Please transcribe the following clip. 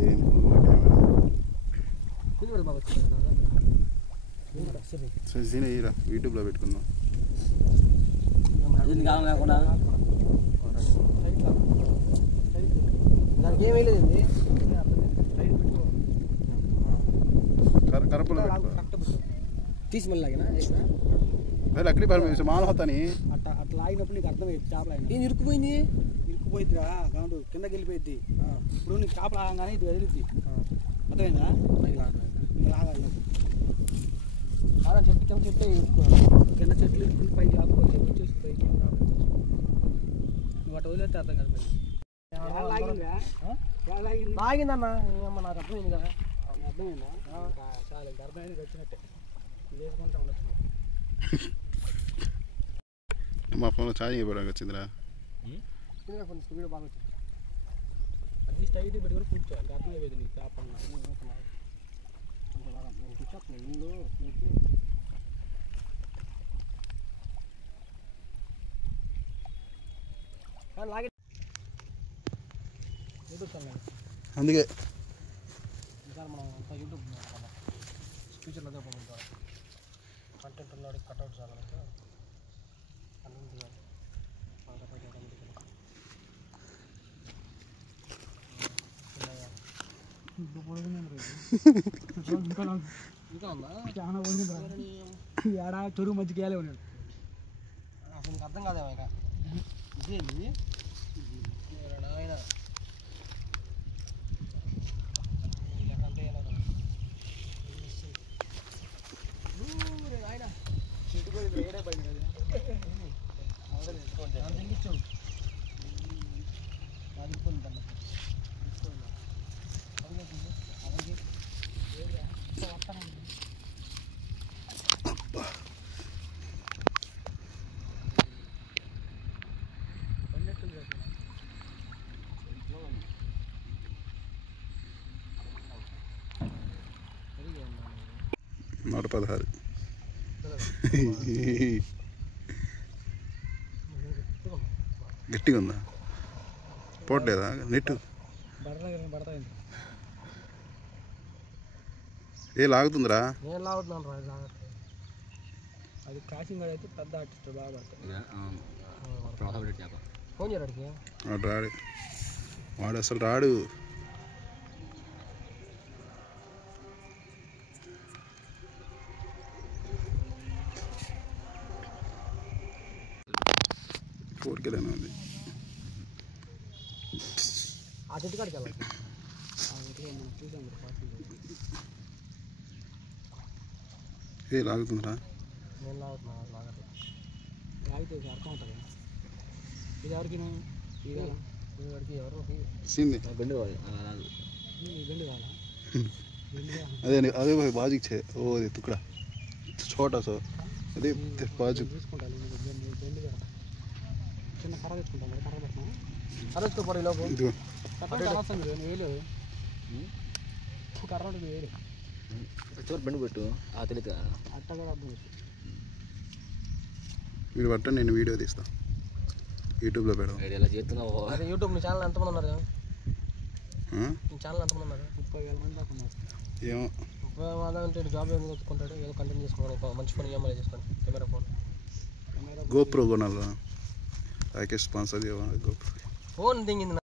ఏం సీన్ అయ్యిరా యూట్యూబ్లో పెట్టుకుందాం. దానికి ఏమీ లేదండి, కరపలో తీసి మళ్ళీ లాగినా అక్కడికి పర్మిషన్ మాల హోతాని అట్లా లాగినప్పుడు నీకు అర్థమైంది చేపలు ఏం ఇరుక్కుపోయింది, ఇరుక్కుపోయిద్దిరా కాదు కిందకి వెళ్ళిపోయింది. ఇప్పుడు నీకు చేపలు లాగానే ఇది వదిలిద్ది, అర్థమైందా? లాగాలి అలా చెట్టు కింద చెట్టు ఇరుక్కోవాలి, కింద చెట్లు ఇరుక్కుని పైకి లాక్కోవాలి, చెట్టు చూసి పైకి నువ్వు అటు వదిలేస్తే అర్థం కాదు. మరి లాగిందన్నా నాకు అర్థమైంది కదా, అర్థమైందా? చాలా ఇంకా అర్థమైంది వచ్చినట్టే ఇది వేసుకుంటా ఉండొచ్చు. మా ఫోన్లో ఛార్జింగ్ ఇవ్వడానికి వచ్చిందిరా. కొంచెం వీడియో బాగా వచ్చింది, అది స్టైట్ పెట్టుకొని కూర్చో ఇంకా అర్థం అయిపోయింది నీకు చేప కూర్చోస్తున్నాయి నీళ్ళు లాగే యూట్యూబ్ ఛానల్ అందుకే ఈసారి మనం అంతా యూట్యూబ్ ఫ్యూచర్లో అదే పోతుంటాం, కంటెంట్ ఉన్నాడు కట్అవుట్ చాలంటే అన్నీ తీయాలి. ఇంకా ఉందా చాలా పడుకుంటారు ఏడా చెరువు మధ్యకి వెళ్ళే ఉన్నాడు అసలు నీకు అర్థం కాదేమో ఇక ఇదేంది ఆయన ఆయన చెట్టుకోడి వేరే పడింది కదా తగ్గించాం అది నూట 16 గట్టిగా ఉందా? పోట్లేదా నెట్టు? ఏ లాగుతుందిరా? నేను లాగుతున్నాను రా, జాగ్రత్త. అది క్రాసింగ్ అయితే పెద్ద ఆర్టిస్ట్ బాగా పడతాయి. ఫోన్ చేయడానికి వాడు రాడు, వాడు అసలు రాడు. కోరికలేనా ఉంది ఆ చెట్టు కాడికి వెళ్ళాలి. ఏ లాగుతుందిరా? నేను లాగుతున్నా, లాగితే అర్థం ఉంటుంది. ఇది ఎవరికి ఇది ఎవరు బెండు కావాలి, బెండు కావాలా? అదే అదే బాజు ఇచ్చే ఓ అది తుక్కడ చోటా సో అదే బాజు తీసుకుంటాను. బెండు చిన్న కర్ర తెచ్చుకుంటాను, కర్ర పెడతాను. కర్ర పడి లోపు వేలు కర్ర ఉంటుంది వేలు చోరు బెండు పెట్టు తెలియదు అట్ట కూడా అర్థం పెట్టు. మీరు పట్టండి, నేను వీడియో తీస్తాను, యూట్యూబ్లో పెడదాం. ఇలా చేస్తున్నావు యూట్యూబ్ నీ ఛానల్ ఎంతమంది ఉన్నారు? నీ ఛానల్ ఎంతమంది ఉన్నారు? 30,000 మంది దాకా ఉన్నారు. ఏమో 30,000 అంటే జాబ్ ఏమి కొట్టుకుంటాడు, ఏదో కంటెంట్ చేసుకోవాలి, మంచి ఫోన్ ఈఎంఐ చేసుకోండి. కెమెరా ఫోన్ గోప్రో కొనాలా? రాకేష్ స్పాన్సర్ గోప్రో ఫోన్ దిగింది.